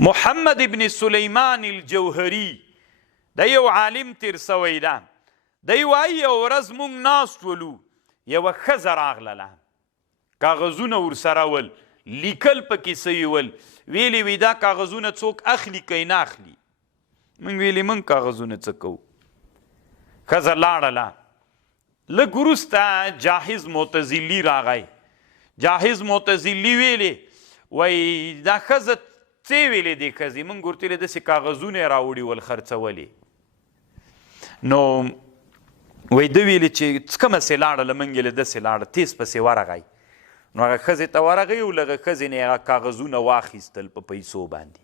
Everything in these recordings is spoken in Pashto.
محمد ابن سلیمان الجوهری د یو عالم تیر سوی ده. دی وایي یوه ورځ موږ ناست ولو، یوه ښځه راغلله، کاغذونه ورسره ول، لیکل پکې څه ول، ویلې وي دا کاغذونه څوک اخلي که نه اخلي. موږ ویلې موږ کاغذونه څه کوو. ښځه لاړله. لږ وروسته جاهز معتزلي راغی. جاهز معتزلي ویلې وایي دا ښځه څه ویلې دې ښځې، موږ ورته ویلې داسې کاغذونه یې راوړي ول خرڅولې. نو وایي ده ویلې چې څه کومسې لاړله، موږ یې داسې لاړه، تیز پسې ورغی. نو هغه ښځې ته ورغی او له هغه ښځې نه هغه کاغذونه واخیستل په پیسو باندې.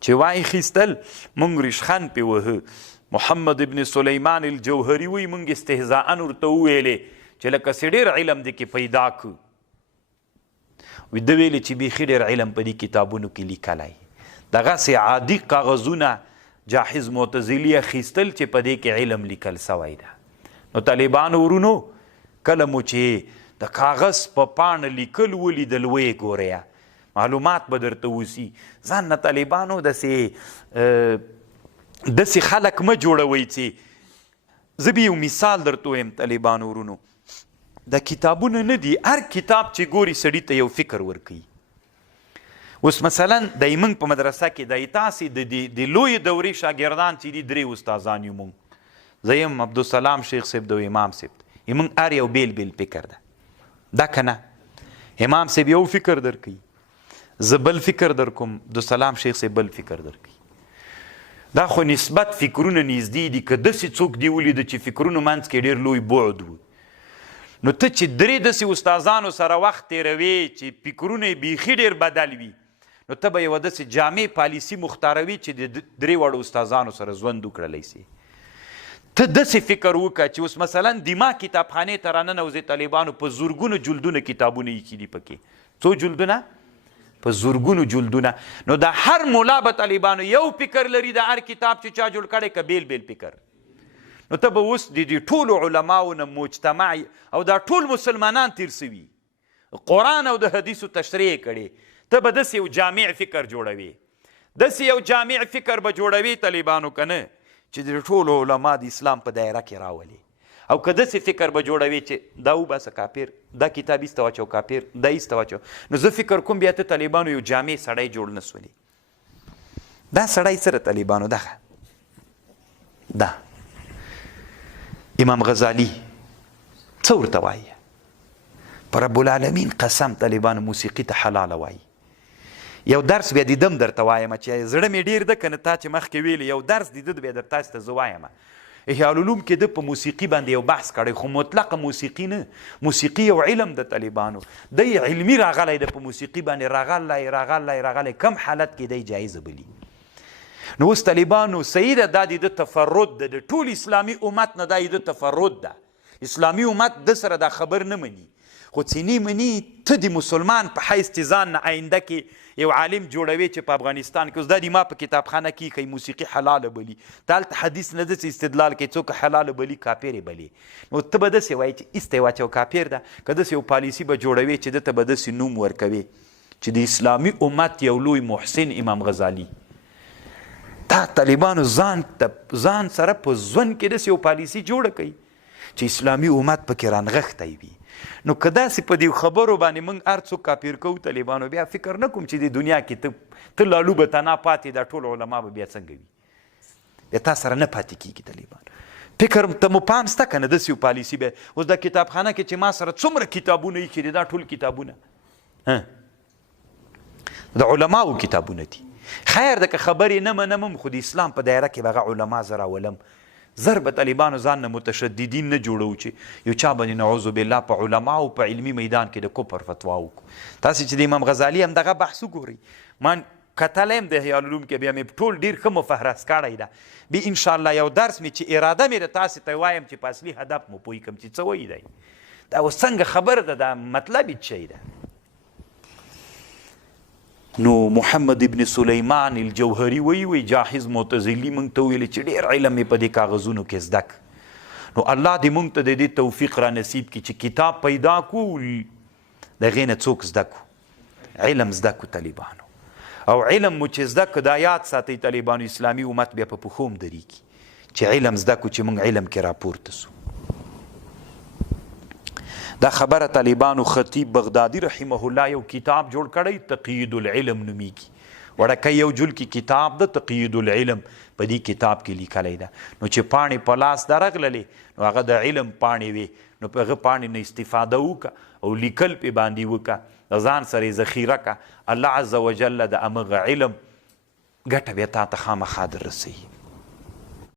چې واخیستل موږ ریشخند پې وهه. محمد ابن سلیمان الجوهري وایي موږ استهزاء ورته وویلې چې لکه څه ډېر علم دې کې پیدا کړو. وی ده ویلې چې بیخي ډېر علم په دې کتابونو کې لیکلی. دغسې عادي کاغذونه جاهز معتزلي اخیستل چې په دې کې علم لیکل سوی ده. نو طالبانو ورونو کله مو چې د کاغذ په پاڼه لیکل ولیدل ویې ګورئ، معلومات به درته وسي. ځان نه طالبانو داسې خلک مه جوړوئ چې زه به یو مثال درته ویم. طالبانو ورونو دا کتابونه نه دي، هر کتاب چې ګوري سړي ته یو فکر ورکوي. اوس مثلا د موږ په مدرسه کې د تاسې د لویې دورې شاګردان چې دي درې استادان یو موږ. زه یم عبدالسلام شیخ صاحب د امام صاحب، موږ هر یو بیل بیل فکر ده. دا که نه امام صاحب یو فکر درکوي، زه بل فکر در کوم، عبدالسلام شیخ صاحب بل فکر درکوي. دا خو نسبت فکرونه نږدې دي. که داسې څوک دې ولیده چې فکرونو منځ کې ډېر لوی بعد و، نو ته چې درې داسې استادانو سره وخت تېروې چې فکرونه یې بیخي ډېر بدل وي، نو ته به یوه داسې جامع پالیسي مختاروي چې د درې واړو استادانو سره ژوند وکړلی سي. ته داسې فکر وکړه چې اوس مثلا دما کتابخانې ته راننوځې، طالبانو په زرګونو جلدونه کتابونه ایښي دي پکې. څو جلدونه؟ په زرګونو جلدونه. نو د هر ملا به طالبانو یو فکر لري، د هر کتاب چې چا جوړ کړی که بیل بیل فکر. نو ته به اوس د دې ټولو علماو نه مجتمع او دا ټول مسلمانان تیر سوي، قرآن او د حدیثو تشریح کړي، ته به داسې یو جامع فکر جوړوي. داسې یو جامع فکر به جوړوي طالبانو که نه چې د ټولو علما د اسلام په دایره کې راولي. او که داسې فکر به جوړوي چې دا وباسه کافر، دا کتاب ایسته واچو کافر، دا ایسته واچو، نو زه فکر کوم بیا ته طالبانو یو جامع سړی جوړ نه سولي. دا سړی سره طالبانو دا امام غزالی څه ورته وایي؟ په رب العالمین قسم طالبانو موسیقي ته حلاله وایي. یو درس بیا دیدم درته وایم چې زړه مې ډېر ده، که نه تا چې مخکې ویلې یو درس دیده بیا در تاسې ته زه وایم. احیاء العلوم کې ده په موسیقي باندې یو بحث کړی، خو مطلقه موسیقي نه. موسیقي یو علم د طالبانو، دی علمي راغلی ده، په موسیقي باندې راغلی کم حالت کې دی جایزه بلی. نو اوس طالبانو صحیح ده، دا د تفرد ده، د ټول اسلامي امت نه دا د تفرد ده. اسلامي امت د سره دا خبر نه مني، خو ځینې مني. ته د مسلمان په حیث چې ځان نه آینده کې یو عالم جوړوي چې په افغانستان کې اوس دا د ما په کتابخانه کې ښایي موسیقي حلاله بلي، ته هلته حدیث نه داسې استدلال کوي څوک حلاله بلي کافر یې بلي. نو ته به داسې وایي چې ایسته یې واچو کافر ده، که داسې یو پالیسي به جوړوي چې ده ته به داسې نوم ورکوي چې د اسلامي امت یو لوی محسن امام غزالی. دا طالبانو ځان سره په ژوند کې داسې یو پالیسي جوړه کوي چې اسلامي امت پکې رانغښتی وي. نو که داسې په دې خبرو باندې موږ هر څوک کافر کوو طالبانو، بیا فکر نه کوم چې د دنیا کې ته لالو به تنا پاتې، دا ټول علما به بیا څنګه وي؟ تا سره نه پاتې کېږي طالبان. فکر ته مو پام شته که نه داسې یو پالیسي به اوس دا کتابخانه کې چې ما سره څومره کتابونه ایښي دي، دا ټول کتابونه د علماو کتابونه دي. خیر ده که خبرې نه منم، خو د اسلام په دایره کې به هغه علما زه راولم. زر به طالبانو ځان نه متشددین نه جوړو چې یو چا باندې نعوذ بالله په علماو په علمي میدان کې د کفر فتوا وکړو. تاسې چې د امام غزالي هم دغه بحث وګورئ، ما کتلی هم د احیاء العلوم کې، بیا مې ټول ډېر ښه مفهرس کړی ده. بیا انشاءالله یو درس مې چې اراده مې د تاسې ته وایم چې په اصلي هدف مو پوه کړم چې څه وایي دی. دا اوس څنګه خبره ده، دا مطلب یې څه شی ده. نو محمد ابن سلیمان الجوهری وی جاهز معتزلی موږ ته ویلي چې ډېر علم یې په دې کاغذونو کې زده کړ. نو الله دې موږ ته د دې توفیق را نصیب کړي چې کتاب پیدا کړو، د هغې نه څوک زده کړو، علم زده کړو طالبانو. او علم مو چې زده که دا یاد ساتئ طالبانو اسلامي امت بیا په پښو هم درېږي چې علم زده کړو چې موږ علم کې راپورته سو. دا خبره طالبانو خطیب بغدادي رحمه الله یو کتاب جوړ کړی تقیید العلم نومیږي. وړکی یو جلد کې کتاب د تقیید العلم په دې کتاب کې لیکلی ده. نو چې پاڼې په لاس درغللې نو هغه د علم پاڼې وې نو په هغه پاڼې نه استفاده وکړه او لیکل پې باندې وکړه د ځان سره یې ذخیره کړه. الله عز وجل د همغه علم ګټه بیا تا ته خامخا در رسوي.